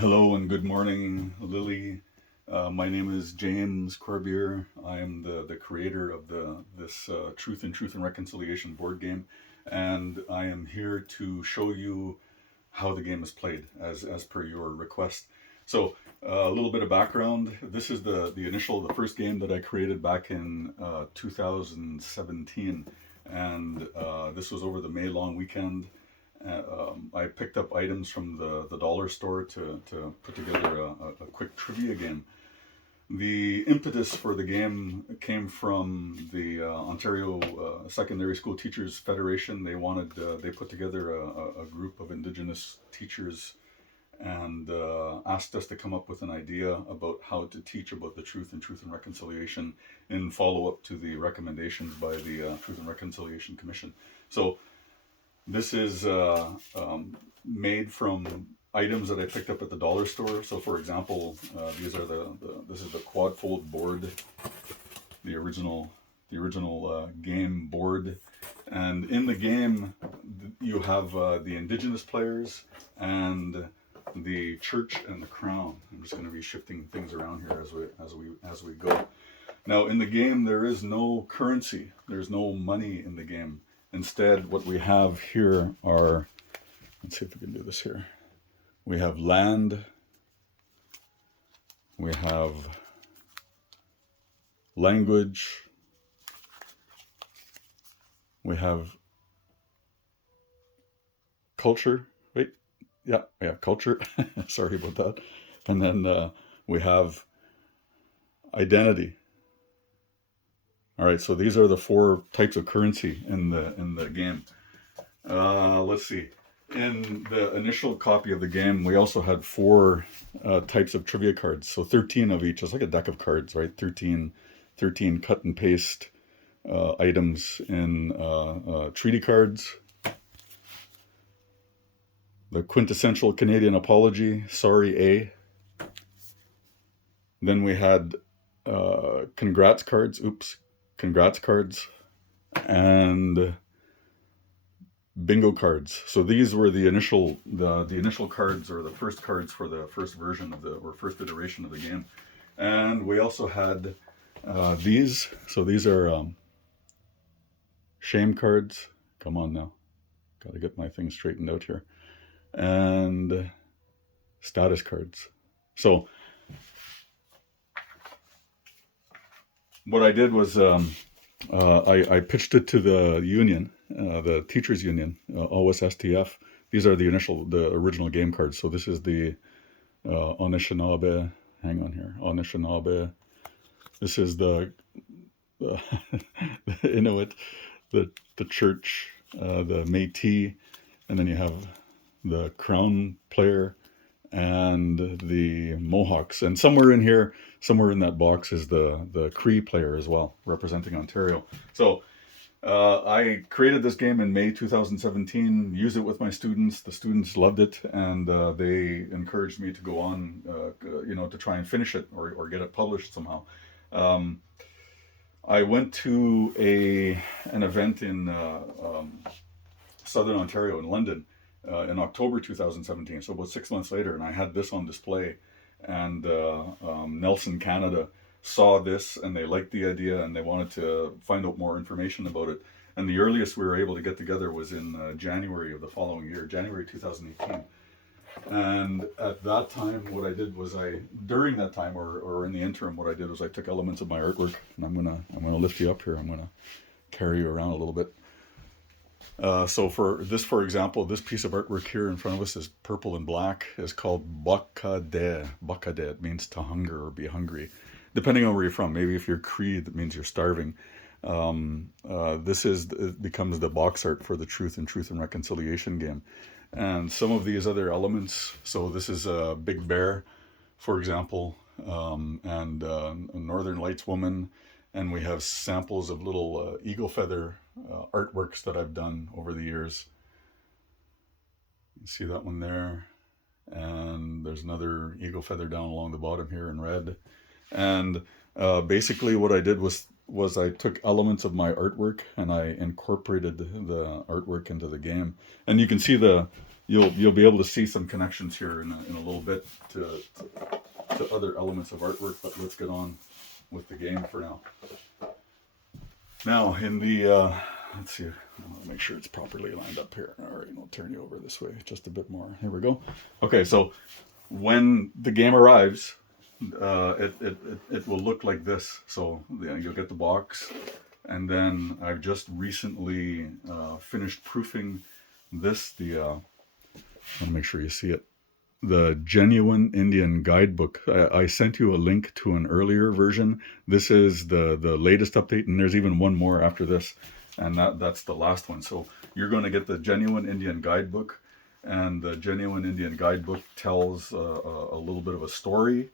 Hello and good morning, Lily. My name is James Corbier. I am the creator of this Truth and Reconciliation board game, and I am here to show you how the game is played as per your request. So a little bit of background. This is the first game that I created back in 2017, and this was over the May long weekend. I picked up items from the dollar store to put together a quick trivia game. The impetus for the game came from the Ontario Secondary School Teachers Federation. They put together a group of Indigenous teachers and asked us to come up with an idea about how to teach about the Truth and Reconciliation in follow up to the recommendations by the Truth and Reconciliation Commission. So this is made from items that I picked up at the dollar store. So, for example, these are this is the quad fold board, the original game board, and in the game you have the Indigenous players and the church and the crown. I'm just going to be shifting things around here as we go. Now, in the game, there is no currency. There's no money in the game. Instead, what we have here are, let's see if we can do this here. We have land, we have language, we have culture, right? Yeah, culture. Sorry about that. And then we have identity. All right, so these are the four types of currency in the game. Let's see. In the initial copy of the game, we also had four types of trivia cards. So 13 of each. It's like a deck of cards, right? 13 cut and paste items in treaty cards. The quintessential Canadian apology, sorry A. Then we had congrats cards, and bingo cards. So these were the initial cards, or the first cards for the first version of or first iteration of the game. And we also had these. So these are shame cards. Come on now, got to get my things straightened out here. And status cards. So what I did was I pitched it to the union, the teachers union, OSSTF. These are the original game cards. So this is the Anishinaabe. Hang on here, Anishinaabe. This is the Inuit, the church, the Métis, and then you have the crown player and the Mohawks. And somewhere in here, somewhere in that box is the Cree player as well, representing Ontario. So I created this game in May 2017, used it with my students. The students loved it, and they encouraged me to go on, to try and finish it or get it published somehow. I went to an event in Southern Ontario, in London, in October 2017, so about 6 months later, and I had this on display. And Nelson Canada saw this, and they liked the idea, and they wanted to find out more information about it. And the earliest we were able to get together was in January of the following year, January 2018. And at that time, what I did was during that time, or in the interim, what I did was I took elements of my artwork, and I'm gonna lift you up here. I'm gonna carry you around a little bit. So for example, this piece of artwork here in front of us is purple and black. Is called Bakade. Bakade, it means to hunger or be hungry, depending on where you're from. Maybe if you're Cree, that means you're starving. It becomes the box art for the Truth and Reconciliation game. And some of these other elements. So this is a big bear, for example, and a Northern Lights woman. And we have samples of little eagle feather artworks that I've done over the years. You see that one there, and there's another eagle feather down along the bottom here in red. And basically what I did was I took elements of my artwork and I incorporated the artwork into the game. And you can see you'll be able to see some connections here in a little bit to other elements of artwork. But let's get on with the game for now. Now in the let's see, I want to make sure it's properly lined up here. All right, I'll turn you over this way just a bit more. Here we go. Okay, so when the game arrives, it will look like this. So you'll get the box, and then I've just recently finished proofing this. I want to make sure you see it. The Genuine Indian Guidebook. I sent you a link to an earlier version. This is the latest update, and there's even one more after this, and that's the last one. So you're going to get the Genuine Indian Guidebook, and the Genuine Indian Guidebook tells a little bit of a story.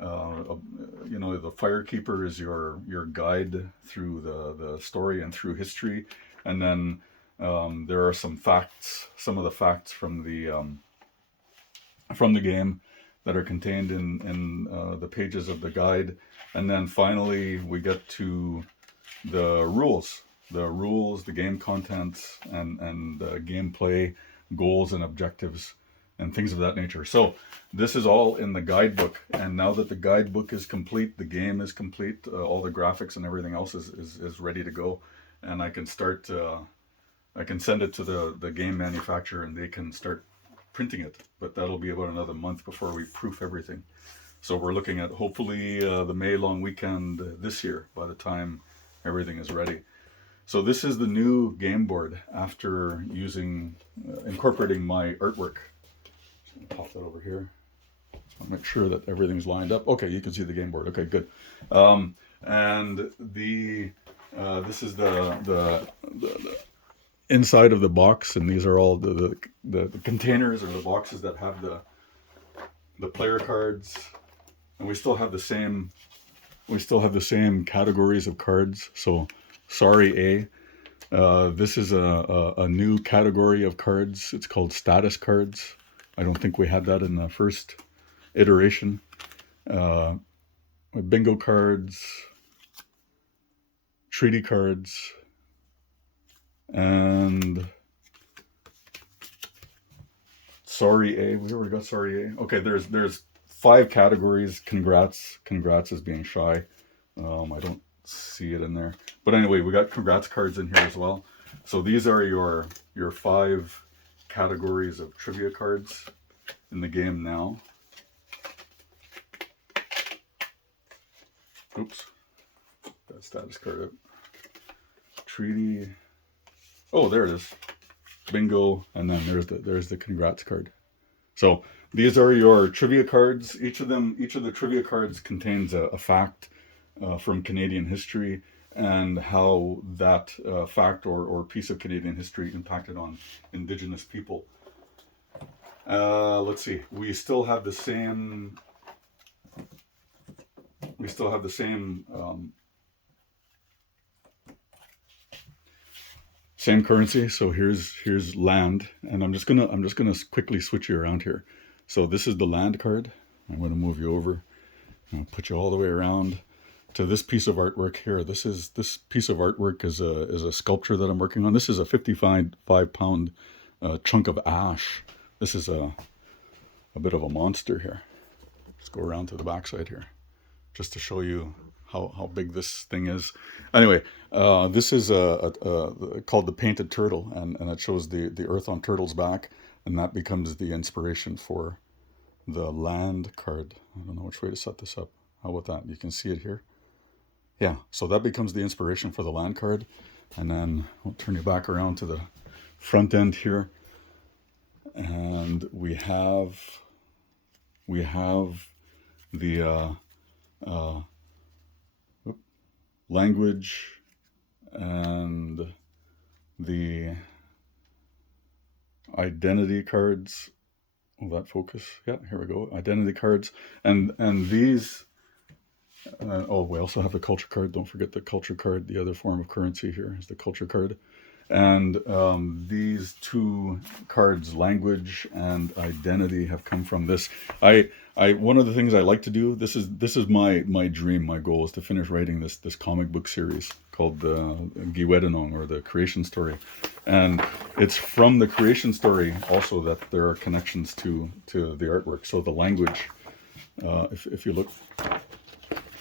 You know, the Firekeeper is your guide through the story and through history, and then there are some facts, some of the facts from the game that are contained in the pages of the guide. And then finally we get to the rules, the game contents, and gameplay goals and objectives and things of that nature. So this is all in the guidebook, and now that the guidebook is complete, the game is complete, all the graphics and everything else is ready to go, and I can start I can send it to the game manufacturer and they can start printing it, but that'll be about another month before we proof everything. So we're looking at hopefully the May long weekend this year by the time everything is ready. So this is the new game board after using incorporating my artwork. Just pop that over here. I'll make sure that everything's lined up. Okay, you can see the game board. Okay, good. And this is the inside of the box, and these are all the containers or the boxes that have the player cards, and we still have the same categories of cards. So sorry A, this is a new category of cards. It's called status cards. I don't think we had that in the first iteration. Bingo cards, treaty cards, and sorry A. We already got sorry A. Okay, there's 5 categories. Congrats is being shy. I don't see it in there, but anyway, we got congrats cards in here as well. So these are your 5 categories of trivia cards in the game now. Oops, that status card up. Treaty. Oh, there it is. Bingo, and then there's the congrats card. So these are your trivia cards. Each of the trivia cards contains a fact from Canadian history, and how that fact or piece of Canadian history impacted on Indigenous people. Let's see. We still have the same. Same currency. So here's land, and I'm just gonna quickly switch you around here. So this is the land card. I'm going to move you over. I'll put you all the way around to this piece of artwork here. This piece of artwork is a sculpture that I'm working on. This is a 55-pound chunk of ash. This is a bit of a monster here. Let's go around to the backside here, just to show you how big this thing is. Anyway, this is called the Painted Turtle, and it shows the earth on turtle's back, and that becomes the inspiration for the land card. I don't know which way to set this up. How about that? You can see it here. Yeah, so that becomes the inspiration for the land card. And then I'll turn you back around to the front end here. And we have the language and the identity cards. Will that focus? Yeah, here we go. Identity cards. And these, oh, we also have the culture card. Don't forget the culture card. The other form of currency here is the culture card. And these 2 cards, language and identity, have come from this. One of the things I like to do, this is my dream, my goal is to finish writing this comic book series called Giwedanong, or the creation story. And it's from the creation story also that there are connections to the artwork. So the language, if you look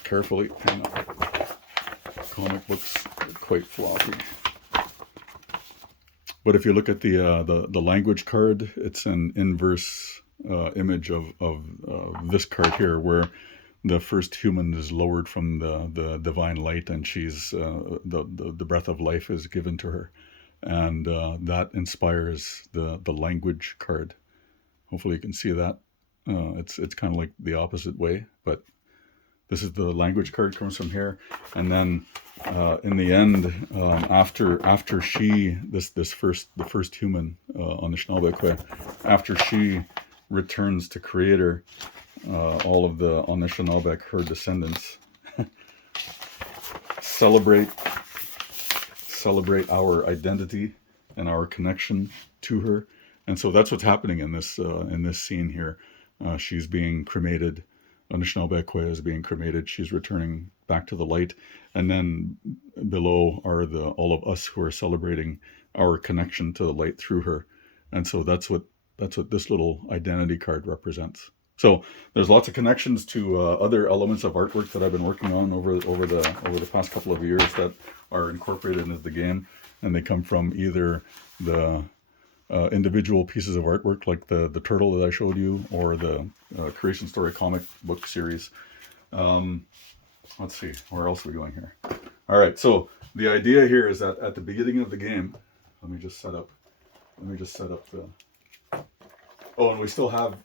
carefully, hang on, comic books are quite floppy. But if you look at the language card, it's an inverse image of this card here, where the first human is lowered from the divine light, and she's the breath of life is given to her, and that inspires the language card. Hopefully you can see that. It's kind of like the opposite way, but this is the language card, comes from here. And then in the end, after she, the first human Anishinaabekwe, after she returns to Creator, all of the Anishinaabeg, her descendants, celebrate our identity and our connection to her. And so that's what's happening in this scene here. She's being cremated. Anishinaabekwe is being cremated. She's returning back to the light, and then below are all of us who are celebrating our connection to the light through her. And so that's what this little identity card represents. So there's lots of connections to other elements of artwork that I've been working on over the past couple of years that are incorporated into the game, and they come from either the individual pieces of artwork like the turtle that I showed you, or the creation story comic book series. Let's see, where else are we going here? All right, so the idea here is that at the beginning of the game, let me just set up the, oh, and we still have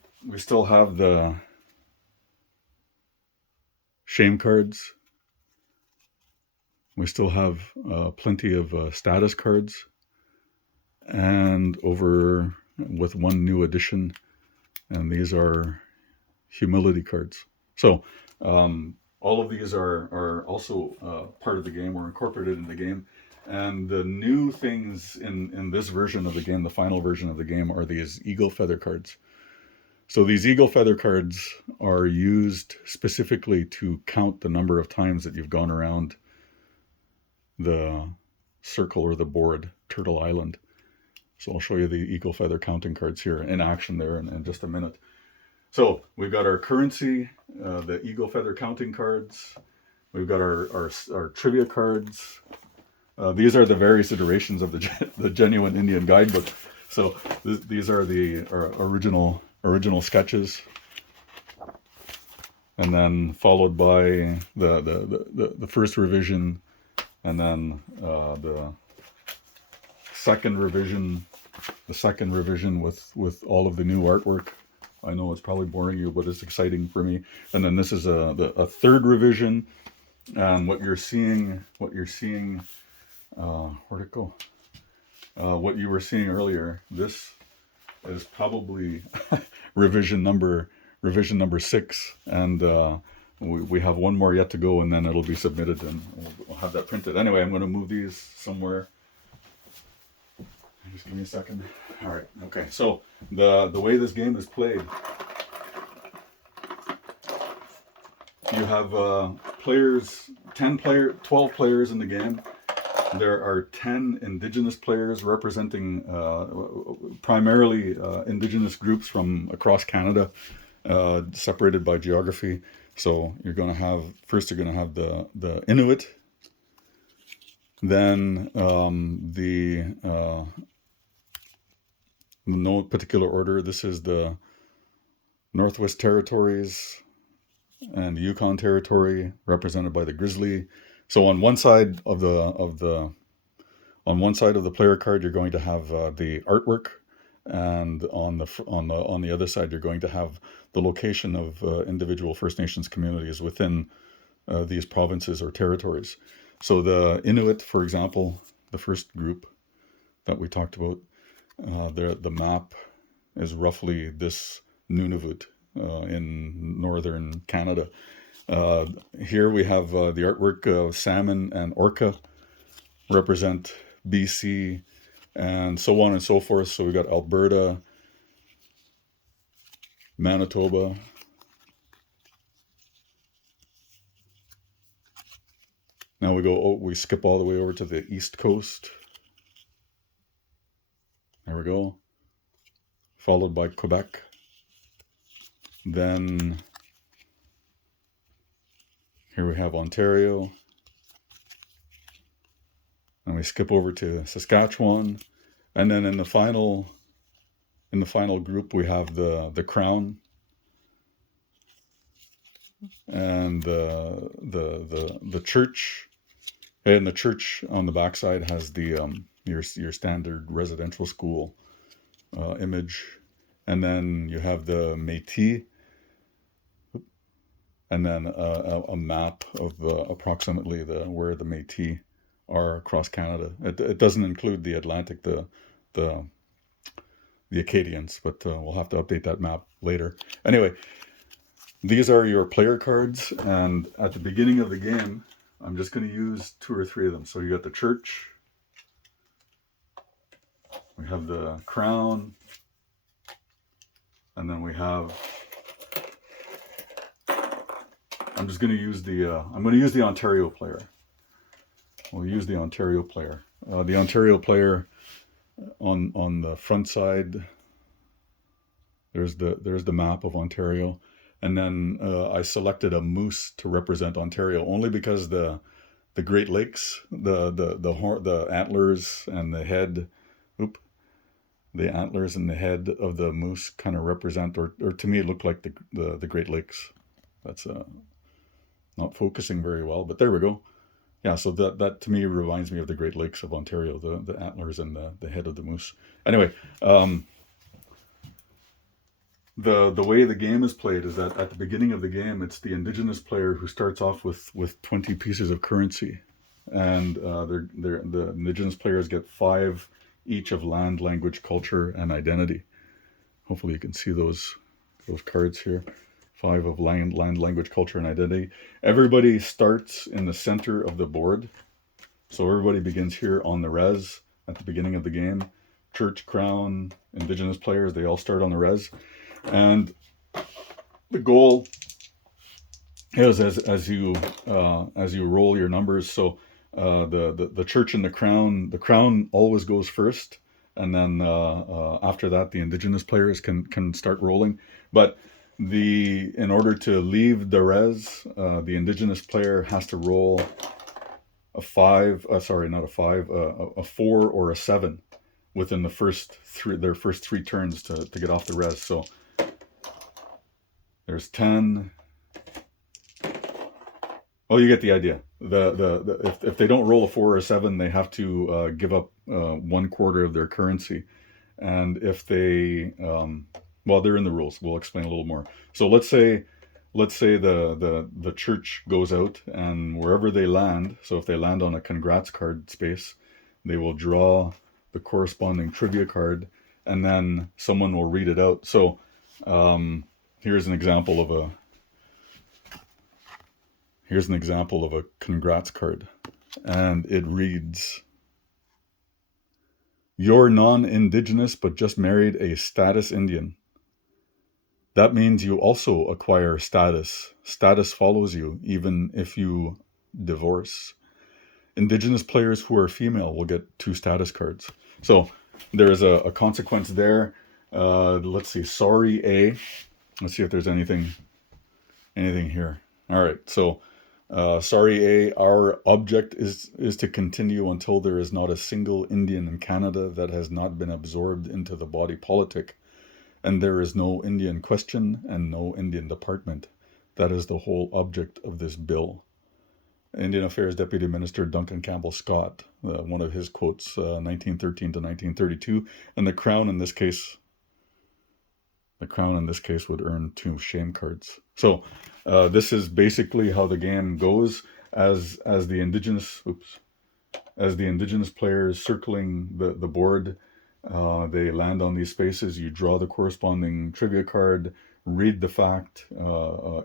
the shame cards. We still have plenty of status cards, and over with one new addition, and these are humility cards. So all of these are also part of the game, or incorporated in the game. And the new things in this version of the game, the final version of the game, are these eagle feather cards. So these eagle feather cards are used specifically to count the number of times that you've gone around the circle or the board, Turtle Island. So I'll show you the eagle feather counting cards here in action there in just a minute. So we've got our currency, the eagle feather counting cards. We've got our trivia cards. These are the various iterations of the Genuine Indian Guidebook. So these are our original sketches, and then followed by the first revision, and then the second revision with all of the new artwork. I know it's probably boring you, but it's exciting for me. And then this is a third revision, and what you're seeing, where'd it go? What you were seeing earlier, this is probably revision number 6, and we have one more yet to go, and then it'll be submitted, and we'll have that printed. Anyway, I'm going to move these somewhere. Just give me a second. All right. Okay. So the way this game is played, you have 12 players in the game. There are 10 indigenous players representing primarily indigenous groups from across Canada, separated by geography. So you're going to have the Inuit, then no particular order. This is the Northwest Territories and the Yukon Territory, represented by the Grizzly. So on one side of the player card, you're going to have the artwork, and on the other side, you're going to have the location of individual First Nations communities within these provinces or territories. So the Inuit, for example, the first group that we talked about, the map is roughly this Nunavut in northern Canada. Here we have the artwork of salmon and orca represent BC, and so on and so forth. So we got Alberta, Manitoba, now we we skip all the way over to the East Coast. There we go. Followed by Quebec. Then here we have Ontario. And we skip over to Saskatchewan. And then in the final group we have the Crown. And the church. And the church on the backside has the your standard residential school image. And then you have the Métis, and then a map of approximately where the Métis are across Canada. It doesn't include the Atlantic, the Acadians, but we'll have to update that map later. Anyway, these are your player cards, and at the beginning of the game, I'm just going to use 2 or 3 of them. So you got the church, we have the Crown, and then we have, I'm just going to use the Ontario player. We'll use the Ontario player. The Ontario player on the front side, there's the map of Ontario. And then I selected a moose to represent Ontario, only because the Great Lakes, the antlers and the head, the antlers and the head of the moose kind of represent, or to me it looked like the Great Lakes. That's not focusing very well, but there we go. Yeah, so that to me reminds me of the Great Lakes of Ontario, the antlers and the head of the moose. Anyway, the way the game is played is that at the beginning of the game, it's the Indigenous player who starts off with 20 pieces of currency, and the Indigenous players get 5 each of land, language, culture, and identity. Hopefully you can see those cards here. 5 of land, language, culture, and identity. Everybody starts in the center of the board. So everybody begins here on the res at the beginning of the game. Church, Crown, Indigenous players, they all start on the res. And the goal is as you roll your numbers. So the church and the Crown always goes first, and then after that the Indigenous players can start rolling. But in order to leave the res, the Indigenous player has to roll a 5, a 4 or a 7 within their first 3 turns to get off the res. So there's 10. Oh, you get the idea. If they don't roll a 4 or a 7, they have to give up 1/4 of their currency. And if they well, they're in the rules. We'll explain a little more. So let's say the church goes out, and wherever they land, so if they land on a congrats card space, they will draw the corresponding trivia card, and then someone will read it out. So here's an example of a congrats card, and it reads, "You're non-Indigenous but just married a status Indian. That means you also acquire status. Status follows you even if you divorce. Indigenous players who are female will get 2 status cards." So there is a consequence there. Let's see. Sorry, A. Let's see if there's anything here. All right. So sorry, A. Our object is to continue until there is not a single Indian in Canada that has not been absorbed into the body politic. And there is no Indian question and no Indian department. That is the whole object of this bill. Indian Affairs Deputy Minister Duncan Campbell Scott, one of his quotes, 1913 to 1932. And the Crown in this case would earn 2 shame cards. So this is basically how the game goes as the Indigenous players circling the board. They land on these spaces. You draw the corresponding trivia card, read the fact,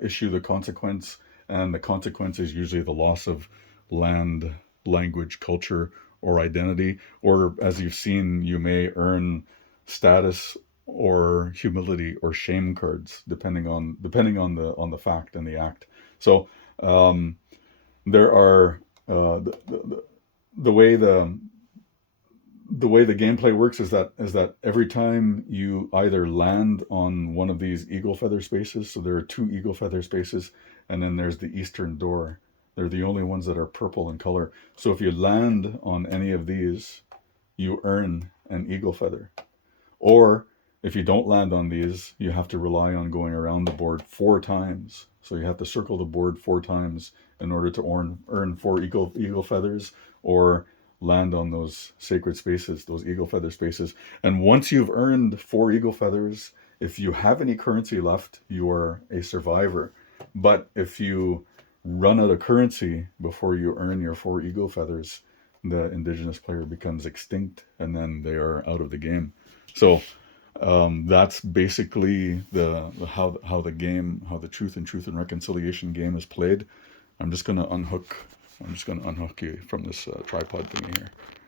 issue the consequence, and the consequence is usually the loss of land, language, culture, or identity. Or as you've seen, you may earn status or humility or shame cards, depending on the fact and the act. So there are The way the gameplay works is that every time you either land on one of these eagle feather spaces, so there are two eagle feather spaces, and then there's the eastern door. They're the only ones that are purple in color. So if you land on any of these, you earn an eagle feather. Or if you don't land on these, you have to rely on going around the board 4 times. So you have to circle the board 4 times in order to earn 4 eagle feathers, or land on those sacred spaces, those eagle feather spaces. And once you've earned 4 eagle feathers, if you have any currency left, you are a survivor. But if you run out of currency before you earn your 4 eagle feathers, the indigenous player becomes extinct, and then they are out of the game. So that's basically how the game, how the Truth and Reconciliation game is played. I'm just gonna unhook you from this tripod thingy here.